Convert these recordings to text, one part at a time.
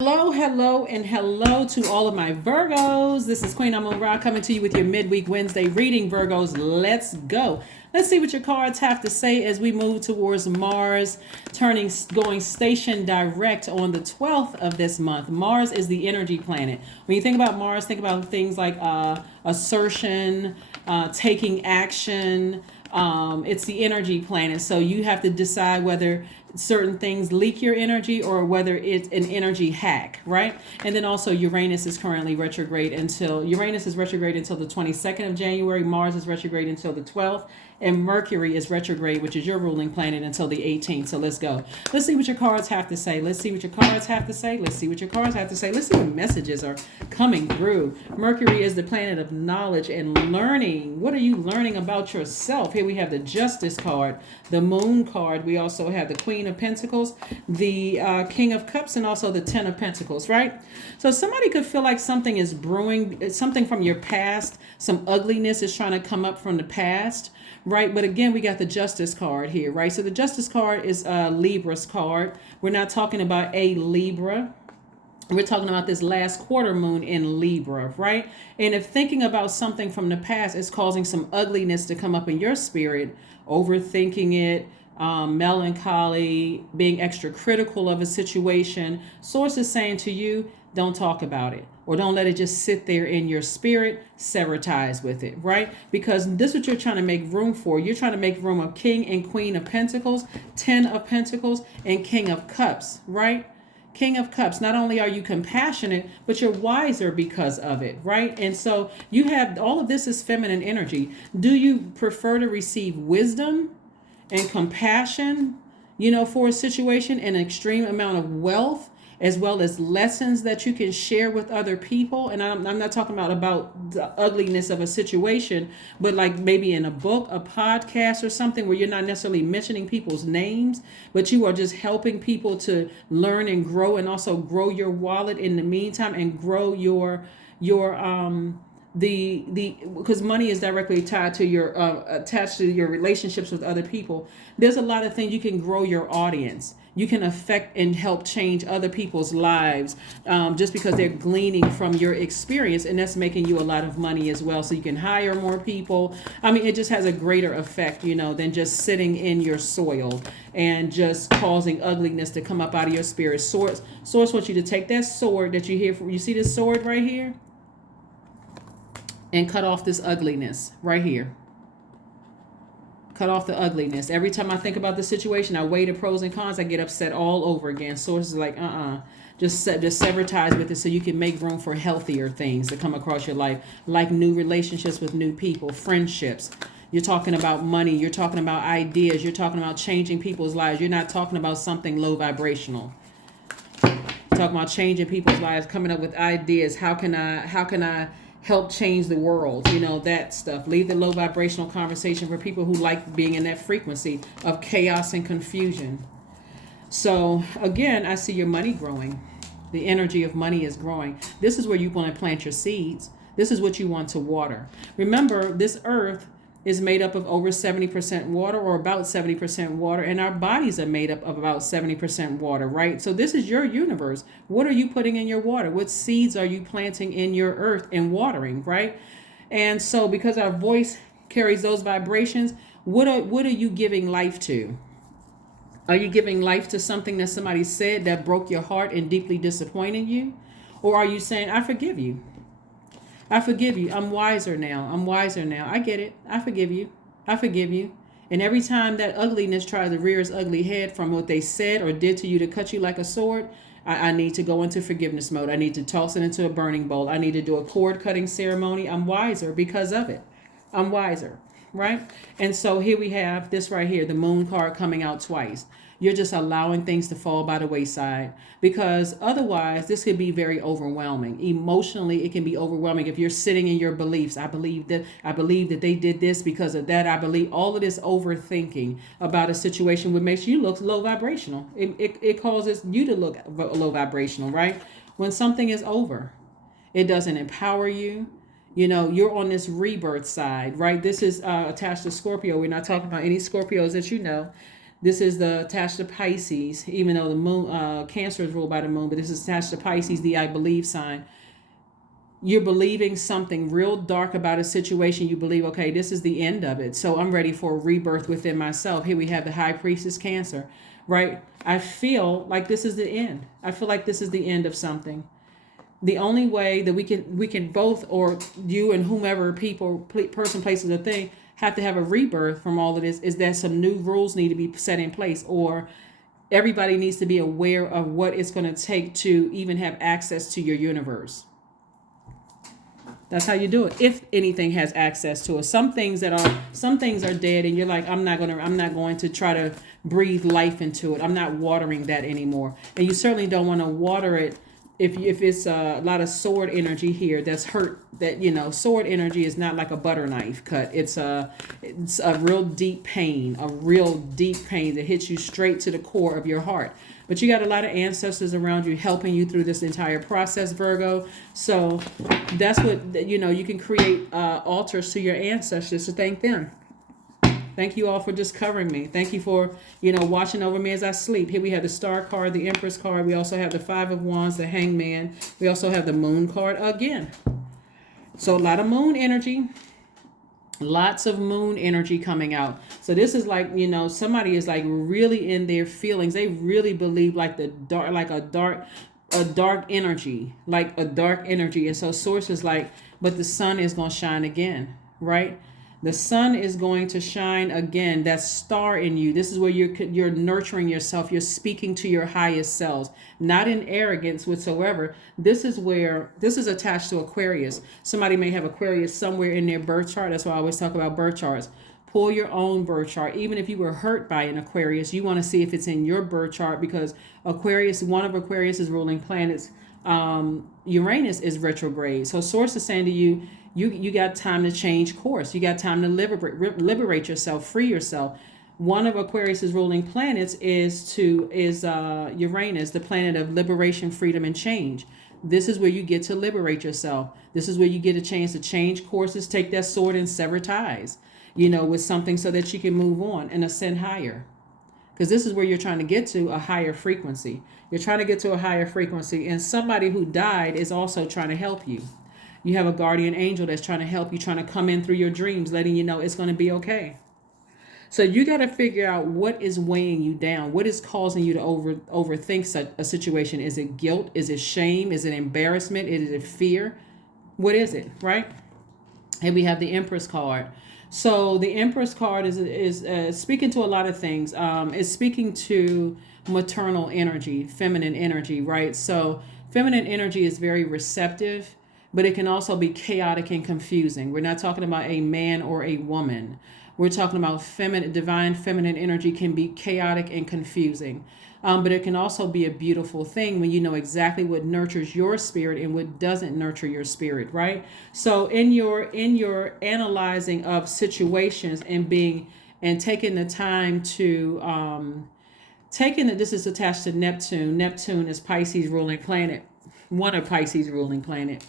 Hello, hello, and hello to all of my Virgos. This is Queen Amun Ra coming to you with your midweek Wednesday reading. Virgos, let's go. Let's see what your cards have to say as we move towards Mars, going station direct on the 12th of this month. Mars is the energy planet. When you think about Mars, think about things like assertion, taking action. It's the energy planet, so you have to decide whether certain things leak your energy or whether it's an energy hack, right? And then also Uranus is currently retrograde until the 22nd of January. Mars is retrograde until the 12th, and Mercury is retrograde, which is your ruling planet, until the 18th. So let's go. Let's see what your cards have to say. Let's see what your cards have to say. Let's see what your cards have to say. Let's see what messages are coming through. Mercury is the planet of knowledge and learning. What are you learning about yourself? Here we have the Justice card, the Moon card. We also have the Queen of Pentacles, the King of Cups, and also the Ten of Pentacles, right? So somebody could feel like something is brewing, something from your past, some ugliness is trying to come up from the past, right? But again, we got the Justice card here, right? So the Justice card is Libra's card. We're not talking about a Libra. We're talking about this last quarter moon in Libra, right? And if thinking about something from the past is causing some ugliness to come up in your spirit, overthinking it, melancholy, being extra critical of a situation, source is saying to you, don't talk about it, or don't let it just sit there in your spirit. Sever ties with it, right? Because this is what you're trying to make room for. You're trying to make room of King and Queen of Pentacles, Ten of Pentacles, and King of Cups, right? King of Cups. Not only are you compassionate, but you're wiser because of it, right? And so you have all of this is feminine energy. Do you prefer to receive wisdom and compassion, for a situation, an extreme amount of wealth, as well as lessons that you can share with other people? And I'm not talking about the ugliness of a situation, but like maybe in a book, a podcast, or something where you're not necessarily mentioning people's names, but you are just helping people to learn and grow, and also grow your wallet in the meantime, and grow your the because money is directly tied to your attached to your relationships with other people. There's a lot of things. You can grow your audience, you can affect and help change other people's lives, just because they're gleaning from your experience, and that's making you a lot of money as well, so you can hire more people. I mean, it just has a greater effect, than just sitting in your soil and just causing ugliness to come up out of your spirit. Source wants you to take that sword that you see this sword right here, and cut off this ugliness right here. Cut off the ugliness. Every time I think about the situation, I weigh the pros and cons, I get upset all over again. Source is like, just sever ties with it, so you can make room for healthier things to come across your life, like new relationships with new people, friendships. You're talking about money. You're talking about ideas. You're talking about changing people's lives. You're not talking about something low vibrational. You're talking about changing people's lives, coming up with ideas. How can I help change the world? That stuff. Leave the low vibrational conversation for people who like being in that frequency of chaos and confusion. So again, I see your money growing. The energy of money is growing. This is where you want to plant your seeds. This is what you want to water. Remember, this earth is made up of over 70% water, or about 70% water, and our bodies are made up of about 70% water, right? So this is your universe. What are you putting in your water? What seeds are you planting in your earth and watering, right? And so because our voice carries those vibrations, what are you giving life to? Are you giving life to something that somebody said that broke your heart and deeply disappointed you? Or are you saying, I forgive you? I forgive you. I'm wiser now. I get it. I forgive you. And every time that ugliness tries to rear its ugly head from what they said or did to you to cut you like a sword, I need to go into forgiveness mode. I need to toss it into a burning bowl. I need to do a cord cutting ceremony. I'm wiser because of it. I'm wiser, right? And so here we have this right here, the Moon card coming out twice. You're just allowing things to fall by the wayside, because otherwise this could be very overwhelming. Emotionally, it can be overwhelming if you're sitting in your beliefs. I believe that they did this because of that. I believe all of this overthinking about a situation, what makes you look low vibrational. It causes you to look low vibrational, right? When something is over, it doesn't empower you. You're on this rebirth side, right? This is attached to Scorpio. We're not talking about any Scorpios that This is the attached to Pisces, even though the moon, Cancer is ruled by the moon, but this is attached to Pisces, the I believe sign. You're believing something real dark about a situation. You believe, okay, this is the end of it. So I'm ready for a rebirth within myself. Here we have the High Priestess Cancer, right? I feel like this is the end. I feel like this is the end of something. The only way that we can both, or you and whomever, person, places, or thing, have to have a rebirth from all of this is that some new rules need to be set in place, or everybody needs to be aware of what it's going to take to even have access to your universe. That's how you do it. If anything has access to it, some things are dead, and you're like, I'm not going to try to breathe life into it. I'm not watering that anymore. And you certainly don't want to water it if it's a lot of sword energy here that's hurt. That, sword energy is not like a butter knife cut. It's a real deep pain, that hits you straight to the core of your heart. But you got a lot of ancestors around you helping you through this entire process, Virgo. So that's what, you can create altars to your ancestors to thank them. Thank you all for just covering me. Thank you for, watching over me as I sleep. Here we have the Star card, the Empress card. We also have the Five of Wands, the Hangman. We also have the Moon card again. So a lot of moon energy. Lots of moon energy coming out. So this is like, somebody is like really in their feelings. They really believe like a dark energy. And so source is like, but the sun is going to shine again, right? The sun is going to shine again. That star in you. This is where you're nurturing yourself. You're speaking to your highest selves, not in arrogance whatsoever. This is attached to Aquarius. Somebody may have Aquarius somewhere in their birth chart. That's why I always talk about birth charts. Pull your own birth chart. Even if you were hurt by an Aquarius, you want to see if it's in your birth chart, because one of Aquarius's ruling planets, Uranus, is retrograde. So source is saying to you, you got time to change course. You got time to liberate yourself, free yourself. One of Aquarius's ruling planets is Uranus, the planet of liberation, freedom, and change. This is where you get to liberate yourself. This is where you get a chance to change courses, take that sword and sever ties, with something, so that you can move on and ascend higher. Because this is where you're trying to get to a higher frequency. You're trying to get to a higher frequency, and somebody who died is also trying to help you. You have a guardian angel that's trying to help you, trying to come in through your dreams, letting you know it's going to be okay. So you got to figure out what is weighing you down. What is causing you to overthink a situation? Is it guilt? Is it shame? Is it embarrassment? Is it fear? What is it, right? And we have the Empress card. So the Empress card is speaking to a lot of things. It's speaking to maternal energy, feminine energy, right? So feminine energy is very receptive, but it can also be chaotic and confusing. We're not talking about a man or a woman. We're talking about divine feminine energy can be chaotic and confusing. But it can also be a beautiful thing when you know exactly what nurtures your spirit and what doesn't nurture your spirit, right? So in your analyzing of situations and taking the time to this is attached to Neptune. Neptune is Pisces ruling planet, one of Pisces ruling planet.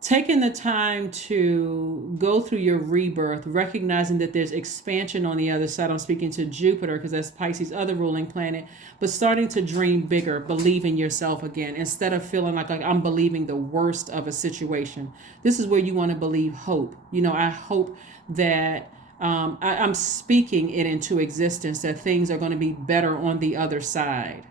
Taking the time to go through your rebirth, recognizing that there's expansion on the other side. I'm speaking to Jupiter because that's Pisces' other ruling planet, but starting to dream bigger, believe in yourself again, instead of feeling like I'm believing the worst of a situation. This is where you want to believe hope. I hope that I'm speaking it into existence, that things are going to be better on the other side.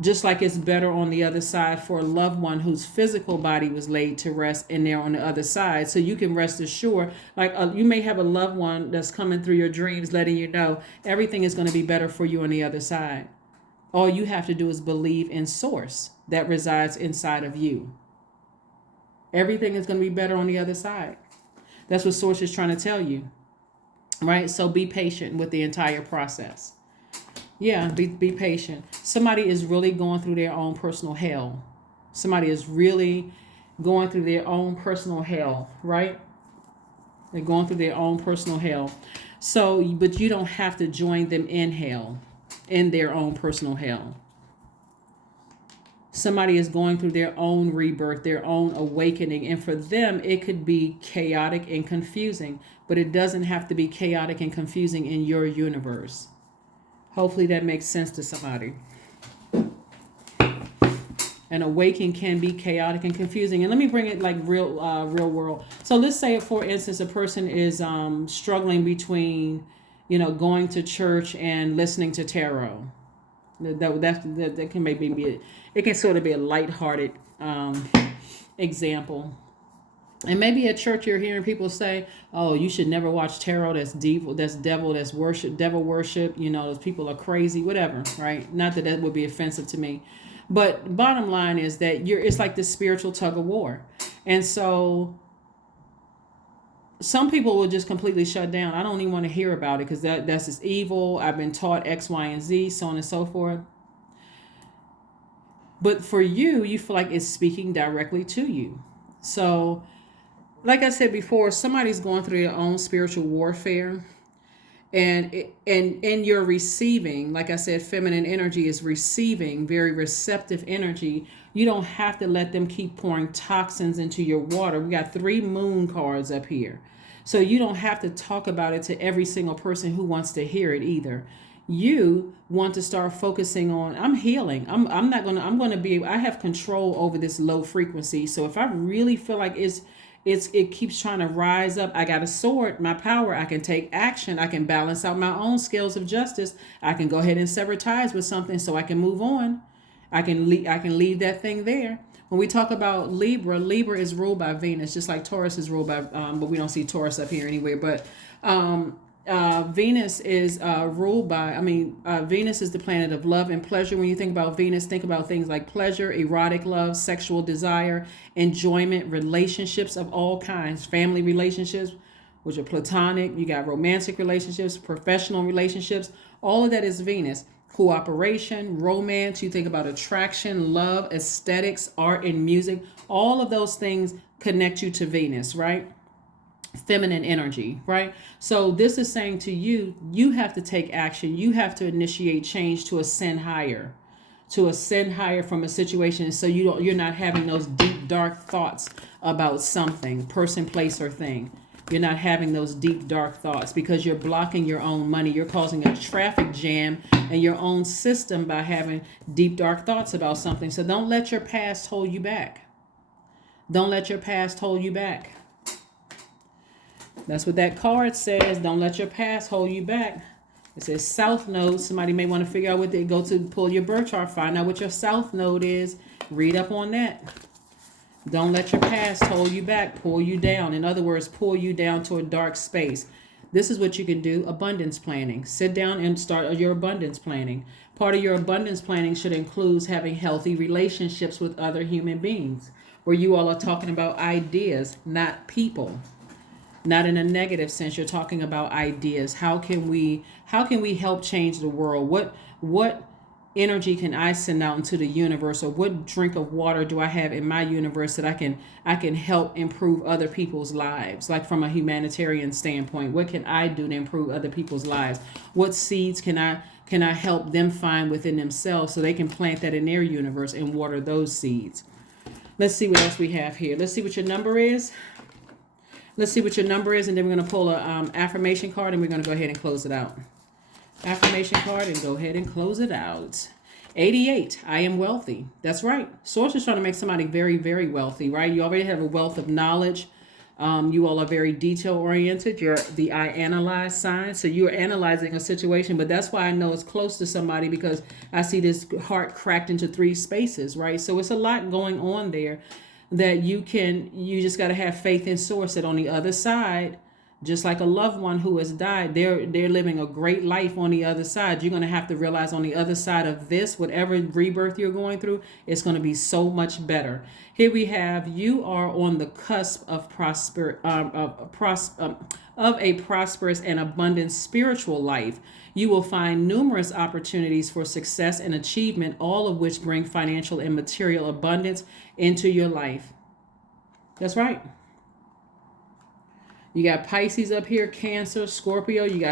Just like it's better on the other side for a loved one whose physical body was laid to rest, and they're on the other side. So you can rest assured, you may have a loved one that's coming through your dreams, letting you know everything is going to be better for you on the other side. All you have to do is believe in source that resides inside of you. Everything is going to be better on the other side. That's what source is trying to tell you, right? So be patient with the entire process. Yeah, be patient. Somebody is really going through their own personal hell. Somebody is really going through their own personal hell, right? They're going through their own personal hell. So, but you don't have to join them in hell, in their own personal hell. Somebody is going through their own rebirth, their own awakening. And for them, it could be chaotic and confusing, but it doesn't have to be chaotic and confusing in your universe. Hopefully that makes sense to somebody. An awakening can be chaotic and confusing. And let me bring it like real world. So let's say, for instance, a person is struggling between, going to church and listening to tarot. That can maybe be it can sort of be a lighthearted example. And maybe at church you're hearing people say, "Oh, you should never watch tarot. That's devil. That's devil. That's worship. Devil worship. Those people are crazy. Whatever." Right? Not that that would be offensive to me, but bottom line is that it's like this spiritual tug of war, and so some people will just completely shut down. I don't even want to hear about it because that's just evil. I've been taught X, Y, and Z, so on and so forth. But for you feel like it's speaking directly to you. So, like I said before, somebody's going through their own spiritual warfare, and you're receiving. Like I said, feminine energy is receiving, very receptive energy. You don't have to let them keep pouring toxins into your water. We got 3 moon cards up here, so you don't have to talk about it to every single person who wants to hear it either. You want to start focusing on, I'm healing. I'm going to be, I have control over this low frequency. So if I really feel like it keeps trying to rise up, I got a sword, my power, I can take action. I can balance out my own scales of justice. I can go ahead and sever ties with something so I can move on. I can leave that thing there. When we talk about Libra is ruled by Venus, just like Taurus is ruled by, but we don't see Taurus up here anyway. But Venus is ruled by, Venus is the planet of love and pleasure. When you think about Venus, think about things like pleasure, erotic love, sexual desire, enjoyment, relationships of all kinds, family relationships, which are platonic. You got romantic relationships, professional relationships. All of that is Venus. Cooperation, romance, you think about attraction, love, aesthetics, art, and music. All of those things connect you to Venus, right? Feminine energy, right? So this is saying to you, you have to take action. You have to initiate change to ascend higher from a situation, so you're not having those deep, dark thoughts about something, person, place, or thing. You're not having those deep, dark thoughts because you're blocking your own money. You're causing a traffic jam in your own system by having deep, dark thoughts about something. So don't let your past hold you back. Don't let your past hold you back. That's what that card says. Don't let your past hold you back. It says South Node. Somebody may want to figure out what they go to pull your birth chart, find out what your South Node is. Read up on that. Don't let your past hold you back, pull you down. In other words, pull you down to a dark space. This is what you can do, abundance planning. Sit down and start your abundance planning. Part of your abundance planning should include having healthy relationships with other human beings, where you all are talking about ideas, not people. Not in a negative sense. You're talking about ideas. How can we help change the world? What energy can I send out into the universe, or what drink of water do I have in my universe that I can help improve other people's lives? Like from a humanitarian standpoint, what can I do to improve other people's lives? What seeds can I help them find within themselves so they can plant that in their universe and water those seeds? Let's see what else we have here. Let's see what your number is. Let's see what your number is, and then we're going to pull a affirmation card, and we're going to go ahead and close it out. Affirmation card, and go ahead and close it out. 88, I am wealthy. That's right. Source is trying to make somebody very, very wealthy, right? You already have a wealth of knowledge. You all are very detail-oriented. You're the I analyze sign, so you're analyzing a situation, but that's why I know it's close to somebody, because I see this heart cracked into 3 spaces, right? So it's a lot going on there. That you just got to have faith in source, that on the other side, just like a loved one who has died, they're living a great life on the other side. You're going to have to realize on the other side of this, whatever rebirth you're going through, it's going to be so much better. Here we have, you are on the cusp of a prosperous and abundant spiritual life. You will find numerous opportunities for success and achievement, all of which bring financial and material abundance into your life. That's right. You got Pisces up here, Cancer, Scorpio. You got